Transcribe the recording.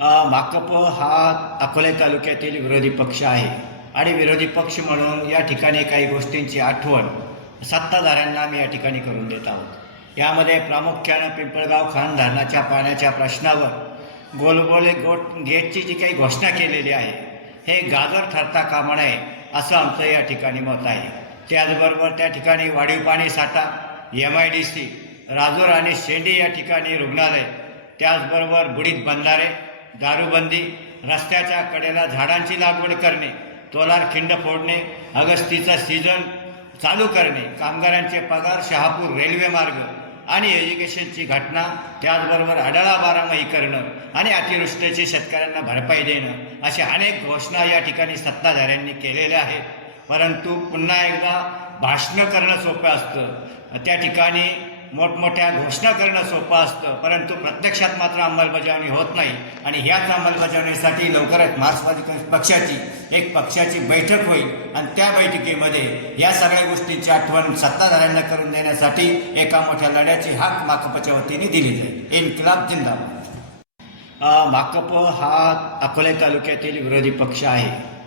माकप हा अकोले तालुक्यातील विरोधी पक्ष आहे. आणि विरोधी पक्ष म्हणून या ठिकाणी काही गोष्टींची आठवण सत्ताधाऱ्यांना मी या ठिकाणी करून देत आहोत. यामध्ये प्रामुख्यानं पिंपळगाव खान धरणाच्या पाण्याच्या प्रश्नावर गोलबोले गोट गेटची जी काही घोषणा केलेली आहे हे गाजर ठरता कामा नये असं आमचं या ठिकाणी मत आहे. त्याचबरोबर त्या ठिकाणी वाढीव पाणी साठा M I D C Rajur आणि शेंडी या ठिकाणी रुग्णालय त्याचबरोबर बुडीत बंधारे दारूबंदी रस्त्याच्या कडेला झाडांची लागवड करणे तोलार खिंड फोडणे अगस्तीचा सीझन चालू करणे कामगारांचे पगार शहापूर रेल्वे मार्ग आणि एज्युकेशनची घटना त्याचबरोबर अडाळा बारामही करणं आणि अतिवृष्टीची शेतकऱ्यांना भरपाई देणं अशा अनेक घोषणा या ठिकाणी सत्ताधाऱ्यांनी केलेल्या आहेत. परंतु पुन्हा एकदा भाषणं करणं सोपं असतं. त्या ठिकाणी मोठमोठ्या घोषणा करणं सोपं असतं परंतु प्रत्यक्षात मात्र अंमलबजावणी होत नाही. आणि ह्याच अंमलबजावणीसाठी लवकरच मार्क्सवादी पक्षाची एक पक्षाची बैठक होईल. आणि त्या बैठकीमध्ये या सगळ्या गोष्टींची आठवण सत्ताधाऱ्यांना करून देण्यासाठी एका मोठ्या लढ्याची हाक माकपच्या वतीने दिली जाईल. इन्कलाब जिंदाबाद. माकप हा अकोले तालुक्यातील विरोधी पक्ष आहे.